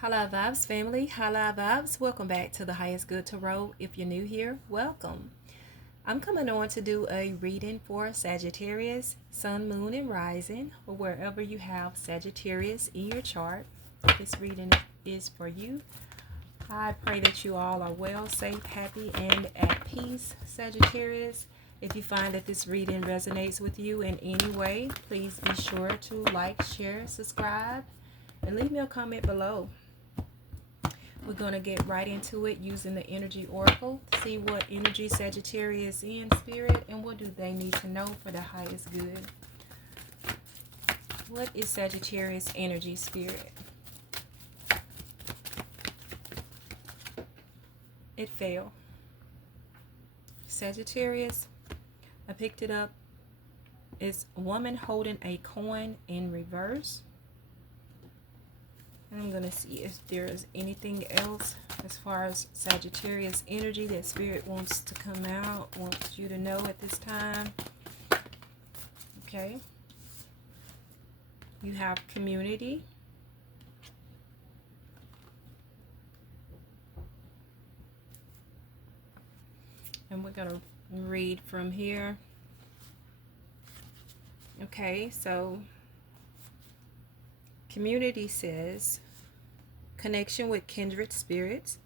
Holla Vibes family, Holla Vibes. Welcome back to the Highest Good Tarot. If you're new here, welcome. I'm coming on to do a reading for Sagittarius, Sun, Moon, and Rising, or wherever you have Sagittarius in your chart. This reading is for you. I pray that you all are well, safe, happy, and at peace, Sagittarius. If you find that this reading resonates with you in any way, please be sure to like, share, subscribe, and leave me a comment below. We're going to get right into it using the energy oracle to see what energy Sagittarius is in spirit and what do they need to know for the highest good. What is Sagittarius energy spirit? It fell. Sagittarius, I picked it up. It's a woman holding a coin in reverse. I'm going to see if there is anything else as far as Sagittarius energy that Spirit wants to come out, wants you to know at this time. Okay. You have community. And we're going to read from here. Okay, so community says, connection with kindred spirits.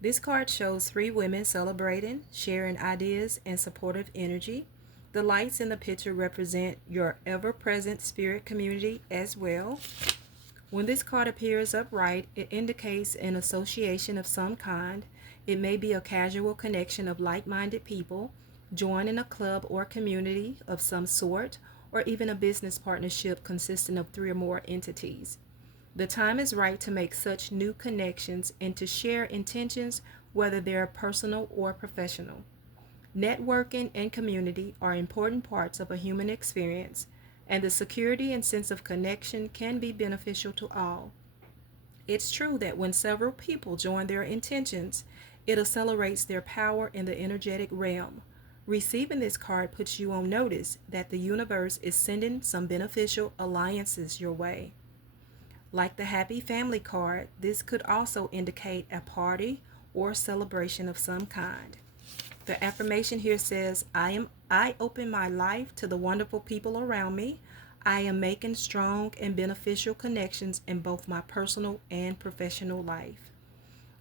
This card shows three women celebrating, sharing ideas, and supportive energy. The lights in the picture represent your ever-present spirit community as well. When this card appears upright, it indicates an association of some kind. It may be a casual connection of like-minded people, joining a club or community of some sort, or even a business partnership consisting of three or more entities. The time is right to make such new connections and to share intentions, whether they're personal or professional. Networking and community are important parts of a human experience, and the security and sense of connection can be beneficial to all. It's true that when several people join their intentions, it accelerates their power in the energetic realm. Receiving this card puts you on notice that the universe is sending some beneficial alliances your way. Like the happy family card, this could also indicate a party or celebration of some kind. The affirmation here says, I open my life to the wonderful people around me. I am making strong and beneficial connections in both my personal and professional life.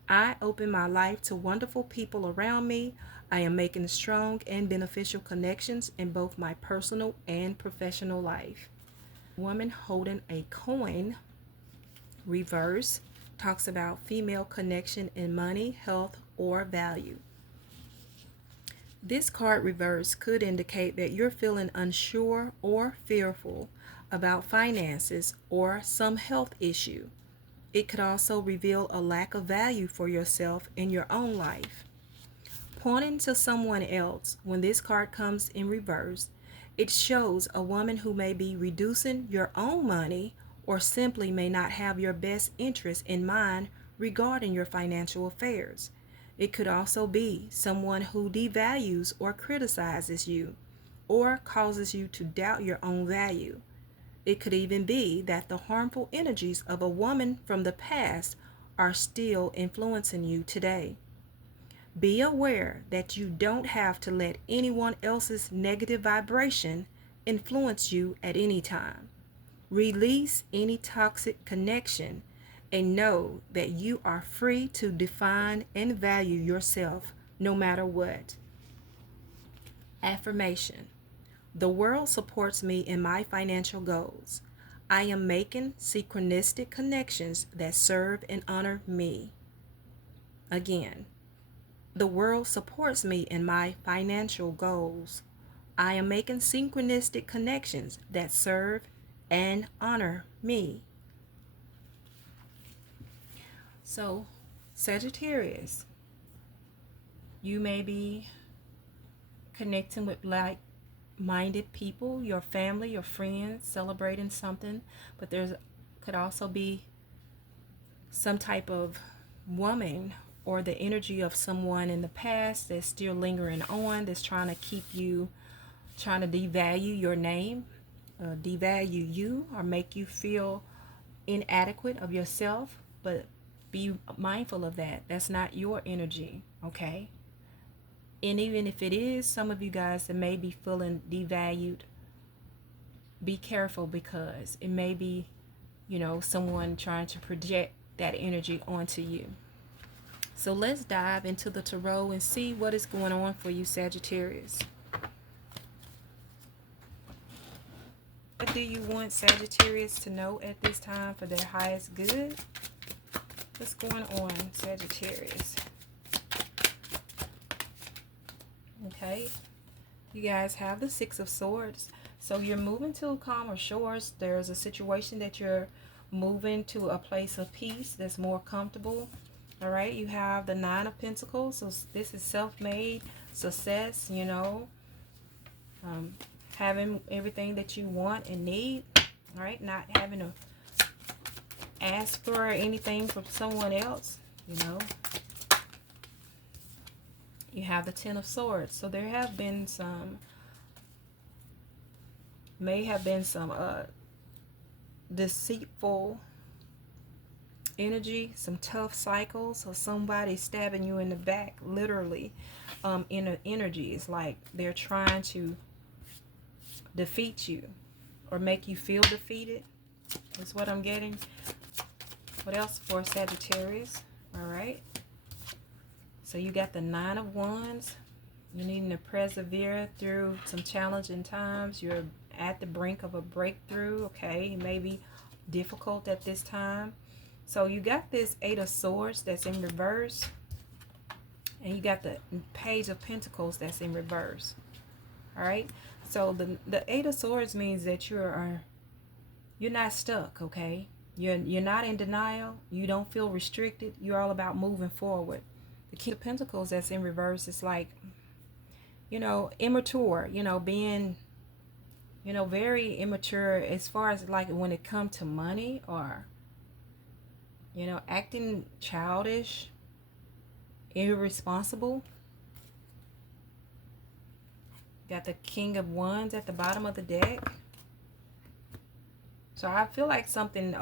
I open my life to wonderful people around me. I am making strong and beneficial connections in both my personal and professional life. Woman holding a coin, reverse, talks about female connection in money, health, or value. This card reverse could indicate that you're feeling unsure or fearful about finances or some health issue. It could also reveal a lack of value for yourself in your own life. Pointing to someone else, when this card comes in reverse, it shows a woman who may be reducing your own money or simply may not have your best interest in mind regarding your financial affairs. It could also be someone who devalues or criticizes you or causes you to doubt your own value. It could even be that the harmful energies of a woman from the past are still influencing you today. Be aware that you don't have to let anyone else's negative vibration influence you at any time. Release any toxic connection and know that you are free to define and value yourself no matter what. Affirmation. The world supports me in my financial goals. I am making synchronistic connections that serve and honor me. Again, the world supports me in my financial goals. I am making synchronistic connections that serve and honor me. So, Sagittarius, you may be connecting with like-minded people, your family, your friends, celebrating something, but there could also be some type of woman or the energy of someone in the past that's still lingering on, that's trying to keep you, trying to devalue your name, devalue you, or make you feel inadequate of yourself. But Be mindful of that. That's not your energy, okay? And even if it is, some of you guys that may be feeling devalued, be careful, because it may be, someone trying to project that energy onto you. So let's dive into the tarot and see what is going on for you, Sagittarius. What do you want Sagittarius to know at this time for their highest good? What's going on, Sagittarius? Okay, you guys have the Six of Swords. So you're moving to calmer shores. There's a situation that you're moving to a place of peace that's more comfortable. All right, you have the Nine of Pentacles. So this is self-made success, having everything that you want and need. All right, not having to ask for anything from someone else, You have the Ten of Swords. So there have been may have been some deceitful energy, some tough cycles, or somebody stabbing you in the back, literally. In energy, it's like they're trying to defeat you or make you feel defeated. That's what I'm getting. What else for Sagittarius? All right. So you got the Nine of Wands. You're needing to persevere through some challenging times. You're at the brink of a breakthrough. Okay, it may be difficult at this time. So you got this Eight of Swords that's in reverse. And you got the Page of Pentacles that's in reverse. All right. So the Eight of Swords means that you're not stuck, okay? You're not in denial. You don't feel restricted. You're all about moving forward. The King of Pentacles that's in reverse is like, immature, being, very immature as far as like when it comes to money, or, acting childish, irresponsible. Got the King of Wands at the bottom of the deck. So I feel like something,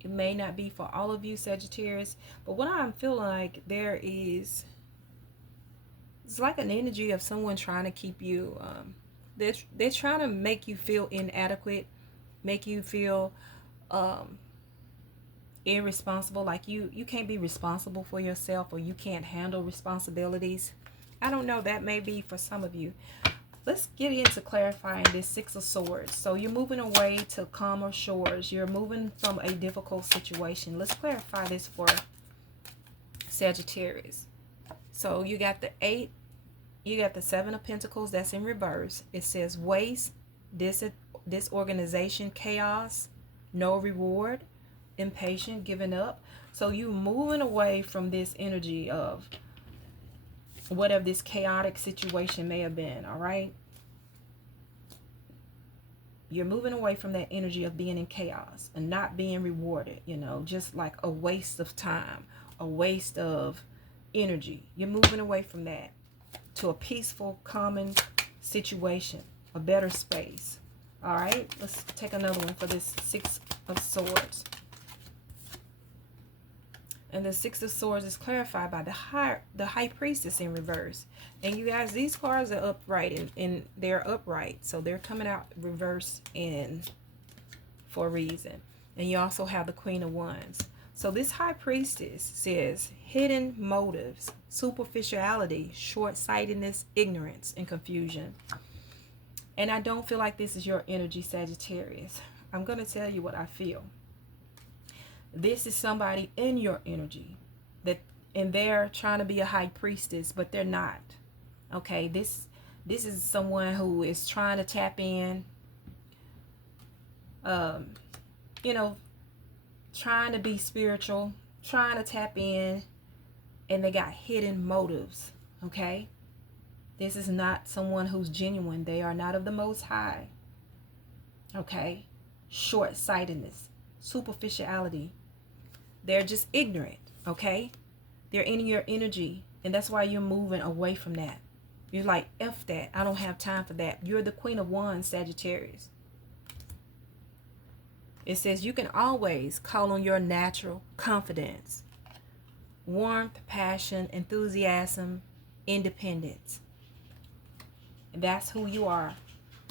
it may not be for all of you, Sagittarius, but what I'm feeling like it's like an energy of someone trying to keep you, they're trying to make you feel inadequate, make you feel irresponsible, like you can't be responsible for yourself, or you can't handle responsibilities. I don't know, that may be for some of you. Let's get into clarifying this Six of Swords. So you're moving away to calmer shores. You're moving from a difficult situation. Let's clarify this for Sagittarius. So you got the Eight, you got the Seven of Pentacles that's in reverse. It says waste, disorganization, chaos, no reward, impatient, giving up. So you moving away from this energy of whatever this chaotic situation may have been. All right, you're moving away from that energy of being in chaos and not being rewarded, just like a waste of time, a waste of energy. You're moving away from that to a peaceful, common situation, a better space. All right, let's take another one for this Six of Swords. And the Six of Swords is clarified by the High Priestess in reverse. And you guys, these cards are upright, and they're upright. So they're coming out reverse for a reason. And you also have the Queen of Wands. So this High Priestess says hidden motives, superficiality, short-sightedness, ignorance, and confusion. And I don't feel like this is your energy, Sagittarius. I'm going to tell you what I feel. This is somebody in your energy and they're trying to be a high priestess, but they're not. Okay, this is someone who is trying to tap in, trying to be spiritual, trying to tap in, and they got hidden motives. Okay, this is not someone who's genuine. They are not of the Most High. Okay, short-sightedness, superficiality. They're just ignorant, okay? They're in your energy, and that's why you're moving away from that. You're like, F that. I don't have time for that. You're the Queen of Wands, Sagittarius. It says you can always call on your natural confidence, warmth, passion, enthusiasm, independence. That's who you are.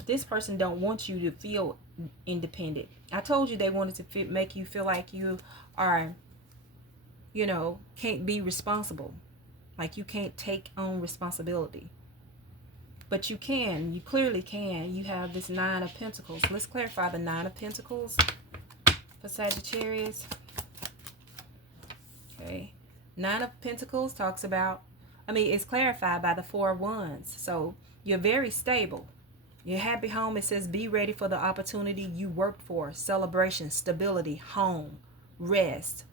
This person don't want you to feel independent. I told you they wanted to make you feel like you are, can't be responsible. Like you can't take on responsibility. But you can. You clearly can. You have this Nine of Pentacles. Let's clarify the Nine of Pentacles for Sagittarius. Okay. Nine of Pentacles talks about, it's clarified by the Four of Wands. So you're very stable. Your happy home, it says be ready for the opportunity you worked for. Celebration, stability, home, rest,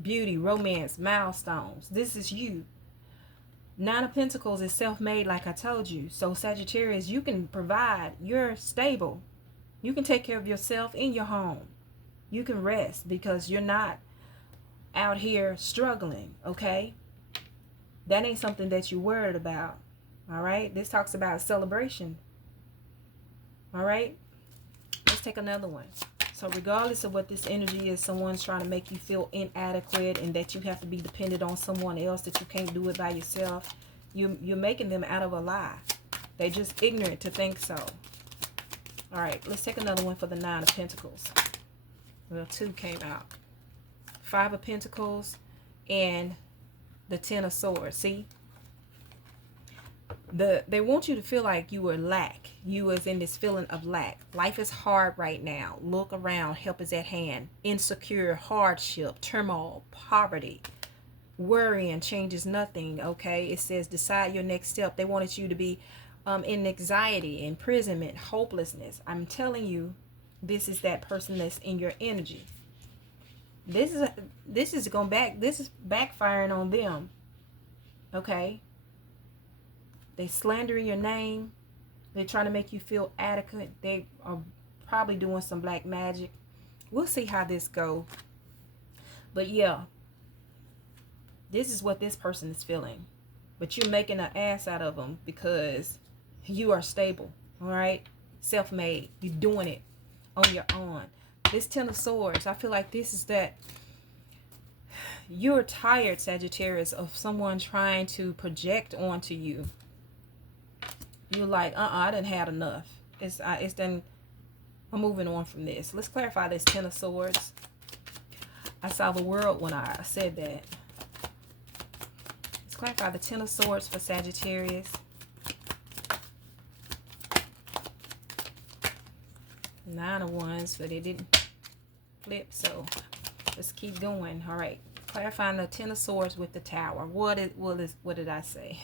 beauty, romance, milestones. This is you. Nine of Pentacles is self-made, like I told you. So Sagittarius, you can provide. You're stable. You can take care of yourself in your home. You can rest because you're not out here struggling, okay? That ain't something that you're worried about, all right? This talks about celebration, all right? Let's take another one. So regardless of what this energy is, someone's trying to make you feel inadequate and that you have to be dependent on someone else, that you can't do it by yourself. You're making them out of a lie. They're just ignorant to think so. All right, let's take another one for the Nine of Pentacles. Well, two came out. Five of Pentacles and the Ten of Swords. See? They want you to feel like you were lack. You was in this feeling of lack. Life is hard right now. Look around. Help is at hand. Insecure, hardship, turmoil, poverty. Worrying changes nothing, okay? It says decide your next step. They wanted you to be in anxiety, imprisonment, hopelessness. I'm telling you, this is that person that's in your energy. This is backfiring on them, okay? They slandering your name. They're trying to make you feel adequate. They are probably doing some black magic. We'll see how this goes. But yeah, this is what this person is feeling. But you're making an ass out of them because you are stable, all right? Self-made. You're doing it on your own. This Ten of Swords, I feel like this is that you're tired, Sagittarius, of someone trying to project onto you. You're like, I done had enough. It's done. I'm moving on from this. Let's clarify this Ten of Swords. I saw the world when I said that. Let's clarify the Ten of Swords for Sagittarius. Nine of Wands, but it didn't flip, so let's keep going. All right, clarifying the Ten of Swords with the Tower. What did I say?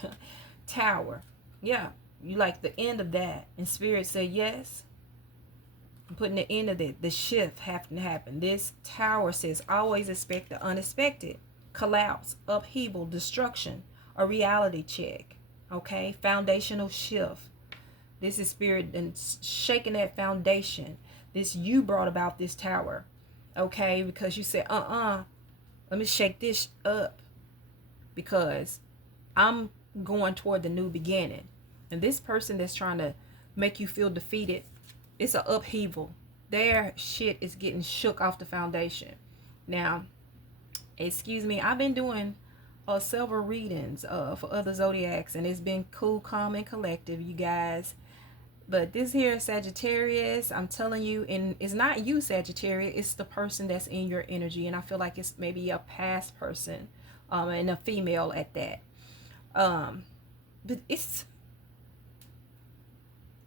Tower. Yeah. You like the end of that. And Spirit said yes. I'm putting the end of it. The shift having to happen. This Tower says always expect the unexpected. Collapse, upheaval, destruction, a reality check. Okay? Foundational shift. This is Spirit and shaking that foundation. This you brought about this Tower. Okay? Because you said, let me shake this up. Because I'm going toward the new beginning. And this person that's trying to make you feel defeated, it's an upheaval. Their shit is getting shook off the foundation. Now, excuse me, I've been doing several readings for other zodiacs, and it's been cool, calm, and collective, you guys. But this here Sagittarius, I'm telling you, and it's not you, Sagittarius, it's the person that's in your energy. And I feel like it's maybe a past person, and a female at that. But it's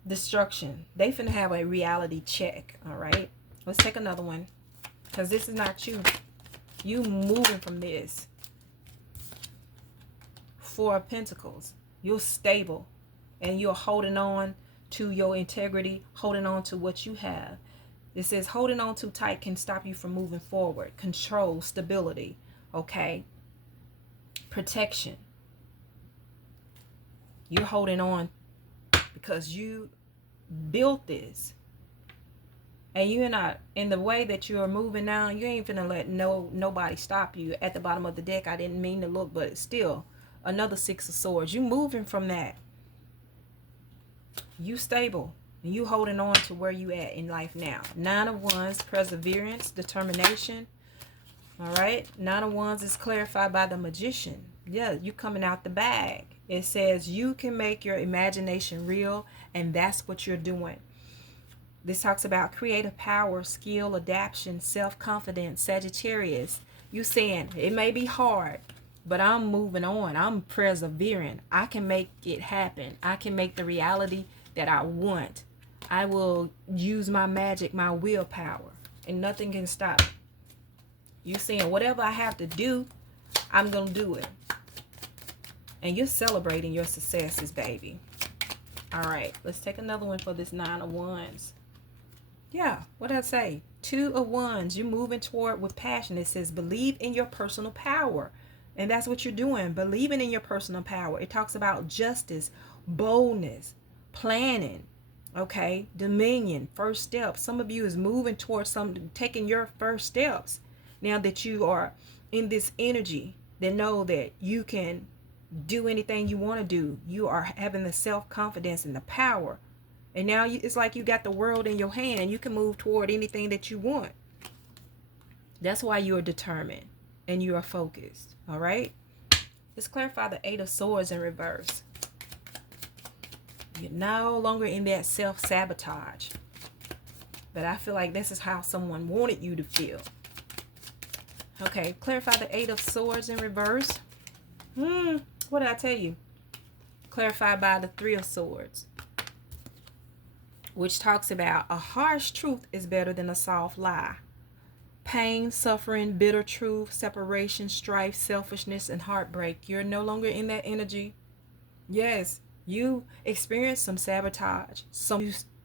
destruction. They finna have a reality check. All right, let's take another one, because this is not you. You moving from this. Four of Pentacles. You're stable and you're holding on to your integrity, holding on to what you have. It says holding on too tight can stop you from moving forward. Control, stability, okay? Protection. You're holding on because you built this. And you're not, in the way that you're moving now, you ain't finna let nobody stop you. At the bottom of the deck, I didn't mean to look, but still, another Six of Swords. You moving from that. You stable. And you holding on to where you at in life now. 9 of Wands, perseverance, determination. All right. 9 of Wands is clarified by the Magician. Yeah, you coming out the bag. It says you can make your imagination real, and that's what you're doing. This talks about creative power, skill, adaptation, self-confidence. Sagittarius, you saying it may be hard, but I'm moving on. I'm persevering. I can make it happen. I can make the reality that I want. I will use my magic, my willpower, and nothing can stop it. You saying whatever I have to do, I'm going to do it. And you're celebrating your successes, baby. All right, let's take another one for this 9 of Wands. Yeah, what did I say? 2 of Wands, you're moving toward with passion. It says believe in your personal power. And that's what you're doing, believing in your personal power. It talks about justice, boldness, planning, okay, dominion, first steps. Some of you is moving towards something, taking your first steps. Now that you are in this energy, that know that you can do anything you want to do. You are having the self-confidence and the power. And now it's like you got the world in your hand and you can move toward anything that you want. That's why you are determined and you are focused. All right. Let's clarify the 8 of Swords in reverse. You're no longer in that self-sabotage. But I feel like this is how someone wanted you to feel. Okay. Clarify the 8 of Swords in reverse. What did I tell you? Clarified by the 3 of Swords, which talks about a harsh truth is better than a soft lie. Pain, suffering, bitter truth, separation, strife, selfishness, and heartbreak. You're no longer in that energy. Yes, you experience some sabotage.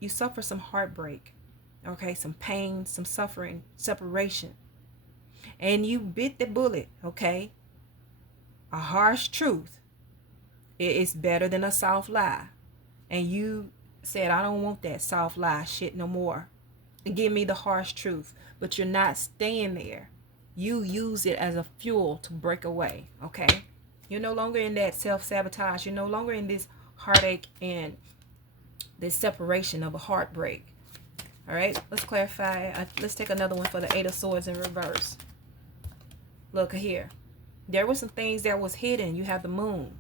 You suffer some heartbreak. Okay, some pain, some suffering, separation. And you bit the bullet, okay? A harsh truth. It is better than a soft lie. And you said, I don't want that soft lie shit no more. Give me the harsh truth. But you're not staying there. You use it as a fuel to break away. Okay? You're no longer in that self-sabotage. You're no longer in this heartache and this separation of a heartbreak. All right? Let's clarify. Let's take another one for the 8 of Swords in reverse. Look here. There were some things that was hidden. You have the Moon.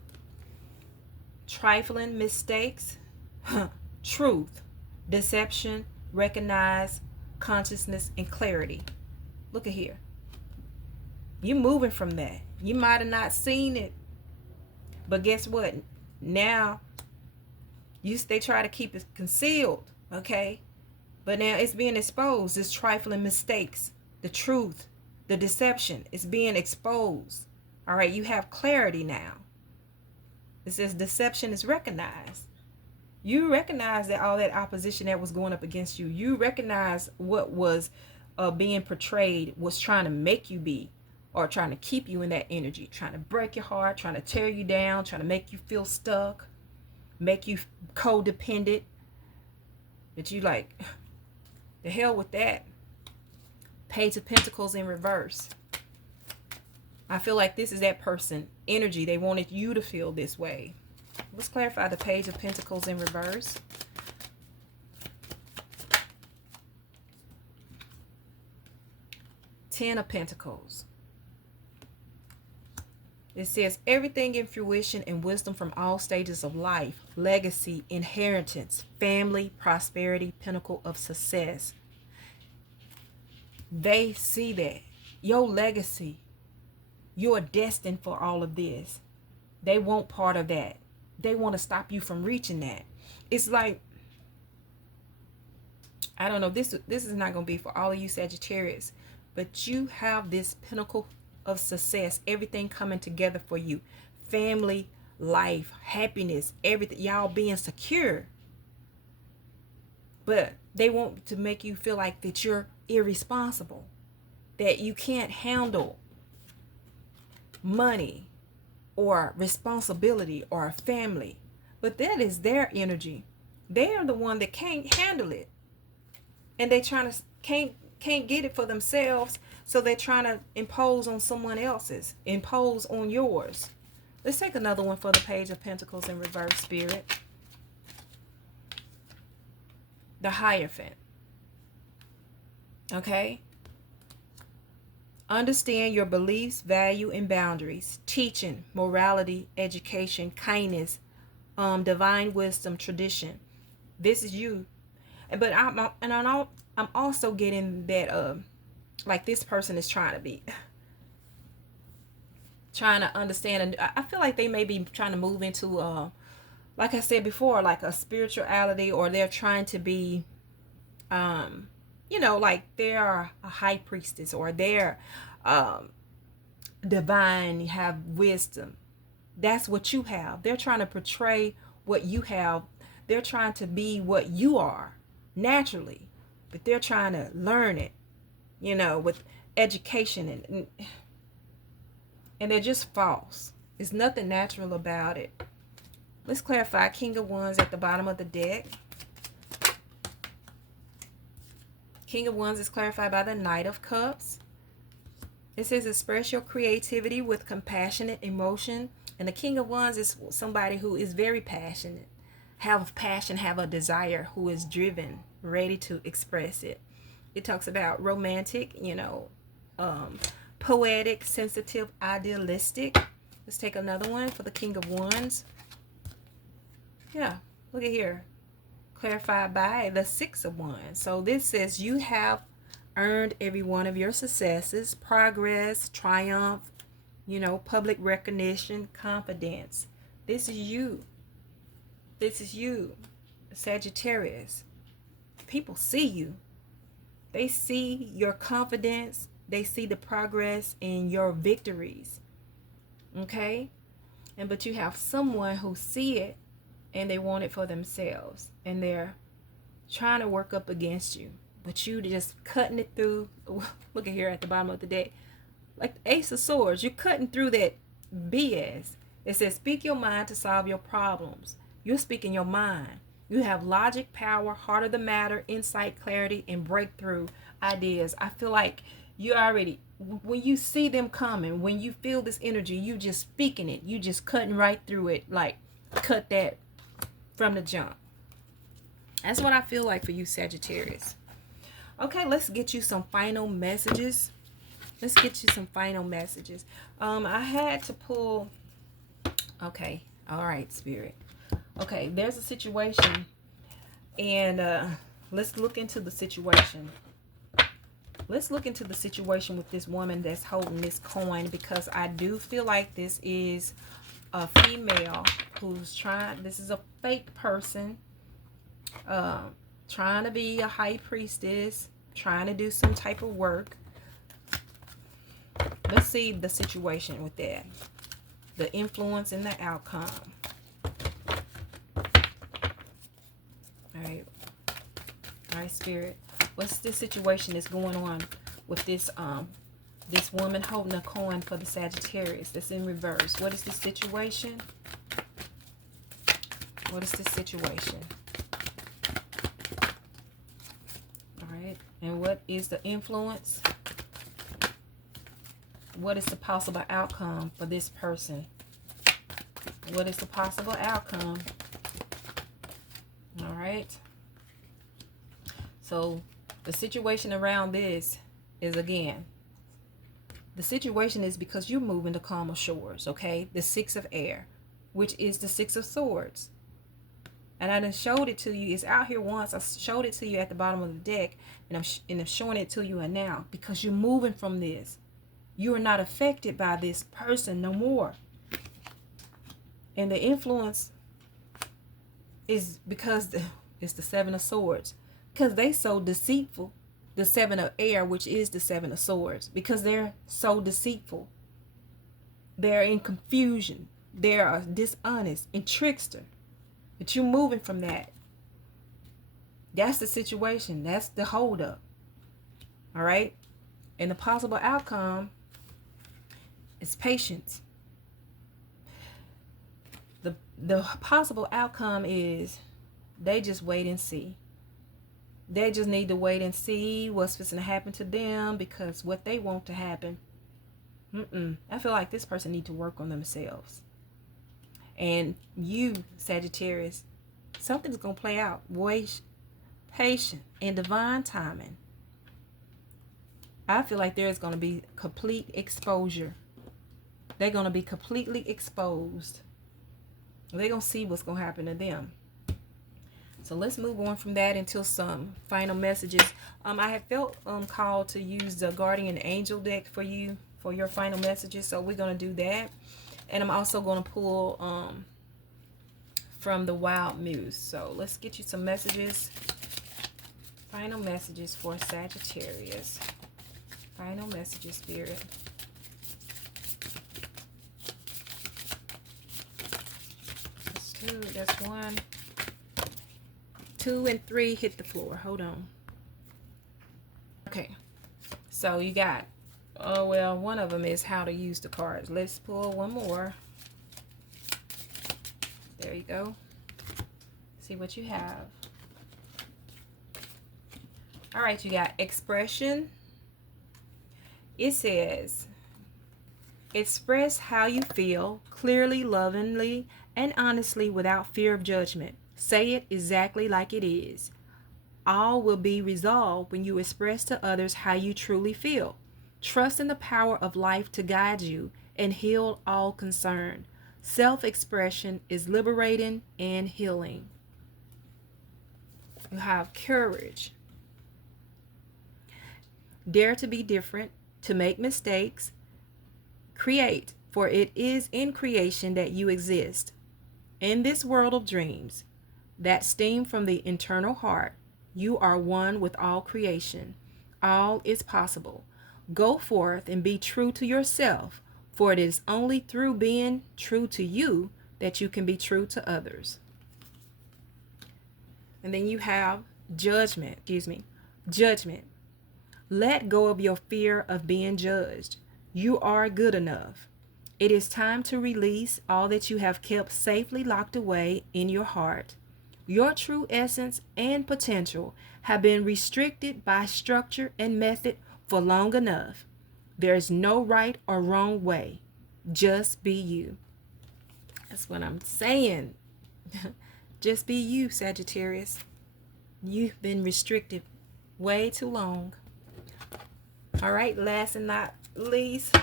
Trifling mistakes. Truth, deception, recognize, consciousness, and clarity. Look at here. You're moving from that. You might have not seen it, but guess what? Now, they try to keep it concealed, okay? But now it's being exposed. This trifling mistakes, the truth, the deception is being exposed. All right, you have clarity now. It says deception is recognized. You recognize that all that opposition that was going up against you, you recognize what was being portrayed was trying to make you be, or trying to keep you in that energy, trying to break your heart, trying to tear you down, trying to make you feel stuck, make you codependent. But you like, the hell with that. Page of Pentacles in reverse. I feel like this is that person energy. They wanted you to feel this way. Let's clarify the Page of Pentacles in reverse. Ten of Pentacles. It says everything in fruition and wisdom from all stages of life, legacy, inheritance, family, prosperity, pinnacle of success. They see that. Your legacy. You are destined for all of this. They want part of that. They want to stop you from reaching that. It's like, I don't know, this is not going to be for all of you Sagittarius, but you have this pinnacle of success, everything coming together for you. Family, life, happiness, everything, y'all being secure. But they want to make you feel like that you're irresponsible, that you can't handle money or responsibility or a family. But that is their energy. They are the one that can't handle it, and they trying to can't get it for themselves, so they're trying to impose on someone else's, impose on yours. Let's take another one for the Page of Pentacles in reverse, Spirit. the Hierophant. Okay? Understand your beliefs, value, and boundaries. Teaching, morality, education, kindness, divine wisdom, tradition. This is you. But I'm also getting that like this person is trying to understand, and I feel like they may be trying to move into like I said before, like a spirituality, or they're trying to be like they're a high priestess, or they're um divine, have wisdom. That's what you have. They're trying to portray what you have. They're trying to be what you are naturally, but they're trying to learn it, with education, and they're just false. There's nothing natural about it. Let's clarify. King of Wands at the bottom of the deck. King of Wands is clarified by the Knight of Cups. It says express your creativity with compassionate emotion. And the King of Wands is somebody who is very passionate. Have passion, have a desire, who is driven, ready to express it. It talks about romantic, poetic, sensitive, idealistic. Let's take another one for the King of Wands. Yeah, look at here. Clarified by the Six of Wands. So this says you have earned every one of your successes, progress, triumph, public recognition, confidence. This is you. This is you, Sagittarius. People see you. They see your confidence. They see the progress in your victories. Okay? But you have someone who see it and they want it for themselves. And they're trying to work up against you. But you just cutting it through. Look at here at the bottom of the deck. Like the Ace of Swords. You're cutting through that BS. It says speak your mind to solve your problems. You're speaking your mind. You have logic, power, heart of the matter, insight, clarity, and breakthrough ideas. I feel like you already, when you see them coming, when you feel this energy, you just speaking it. You just cutting right through it. Like cut that from the jump. That's what I feel like for you, Sagittarius. Okay, let's get you some final messages. Let's get you some final messages. I had to pull. Okay, all right, Spirit. Okay, there's a situation, and let's look into the situation. Let's look into the situation with this woman that's holding this coin, because I do feel like this is a female who's trying. This is a fake person. Trying to be a high priestess, trying to do some type of work. Let's see the situation with that. The influence and the outcome. All right, Spirit. What's the situation that's going on with this this woman holding a coin for the Sagittarius that's in reverse? What is the situation? What is the situation? And what is the influence? What is the possible outcome for this person? What is the possible outcome? All right. So the situation around this is, again, the situation is because you're moving to calmer shores, okay? The Six of Air, which is the Six of Swords. And I done showed it to you. It's out here once. I showed it to you at the bottom of the deck. And I'm showing it to you now. Because you're moving from this. You are not affected by this person no more. And the influence is because it's the Seven of Swords. Because they so deceitful. The Seven of Air, which is the Seven of Swords. Because they're so deceitful. They're in confusion. They are dishonest and trickster. But you're moving from that. That's the situation. That's the holdup. All right? And the possible outcome is patience. The possible outcome is they just wait and see. They just need to wait and see what's going to happen to them, because what they want to happen, I feel like this person need to work on themselves. And you, Sagittarius, something's going to play out. patient, and divine timing. I feel like there's going to be complete exposure. They're going to be completely exposed. They're going to see what's going to happen to them. So let's move on from that until some final messages. I have felt called to use the Guardian Angel deck for you for your final messages. So we're going to do that. And I'm also going to pull from the Wild Muse. So let's get you some messages. Final messages for Sagittarius. Final messages, Spirit. That's 2. That's 1. 2 and 3 hit the floor. Hold on. Okay. So you got, oh well, one of them is how to use the cards. Let's pull one more. There you go. See what you have. All right, you got expression. It says, express how you feel clearly, lovingly, and honestly without fear of judgment. Say it exactly like it is. All will be resolved when you express to others how you truly feel. Trust in the power of life to guide you and heal all concern. Self-expression is liberating and healing. You have courage. Dare to be different, to make mistakes. Create, for it is in creation that you exist. In this world of dreams that steam from the internal heart, you are one with all creation. All is possible. Go forth and be true to yourself, for it is only through being true to you that you can be true to others. And then you have judgment. Judgment. Let go of your fear of being judged. You are good enough. It is time to release all that you have kept safely locked away in your heart. Your true essence and potential have been restricted by structure and method for long enough. There is no right or wrong way. Just be you. That's what I'm saying. Just be you, Sagittarius. You've been restricted way too long. All right, last and not least,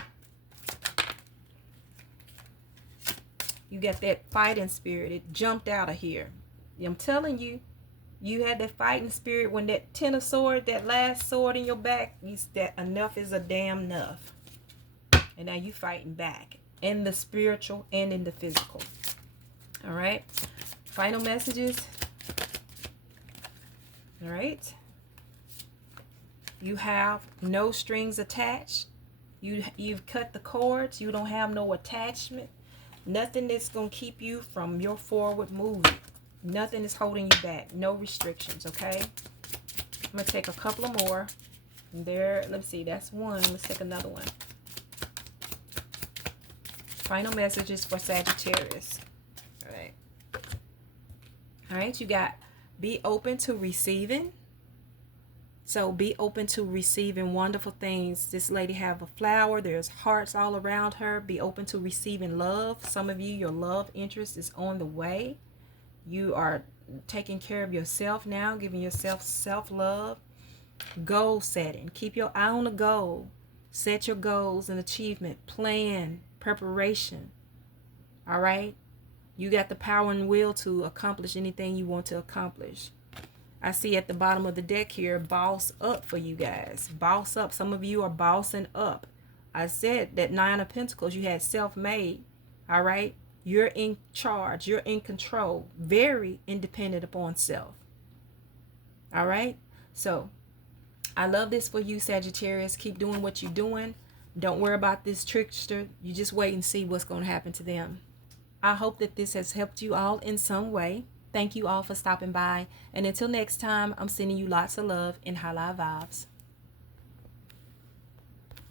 you got that fighting spirit. It jumped out of here. I'm telling you, you had that fighting spirit when that 10 of swords, that last sword in your back, that enough is a damn enough. And now you fighting back in the spiritual and in the physical. All right, final messages. All right. You have no strings attached. You've cut the cords. You don't have no attachment. Nothing that's going to keep you from your forward movement. Nothing is holding you back. No restrictions, okay? I'm going to take a couple of more. There, let's see, that's 1. Let's take another one. Final messages for Sagittarius. All right. All right, you got be open to receiving. So be open to receiving wonderful things. This lady have a flower. There's hearts all around her. Be open to receiving love. Some of you, your love interest is on the way. You are taking care of yourself now, giving yourself self-love. Goal setting. Keep your eye on the goal. Set your goals and achievement. Plan. Preparation. All right? You got the power and will to accomplish anything you want to accomplish. I see at the bottom of the deck here, boss up for you guys. Boss up. Some of you are bossing up. I said that 9 of Pentacles, you had self-made. All right? You're in charge. You're in control. Very independent upon self. All right? So, I love this for you, Sagittarius. Keep doing what you're doing. Don't worry about this trickster. You just wait and see what's going to happen to them. I hope that this has helped you all in some way. Thank you all for stopping by. And until next time, I'm sending you lots of love and high live vibes.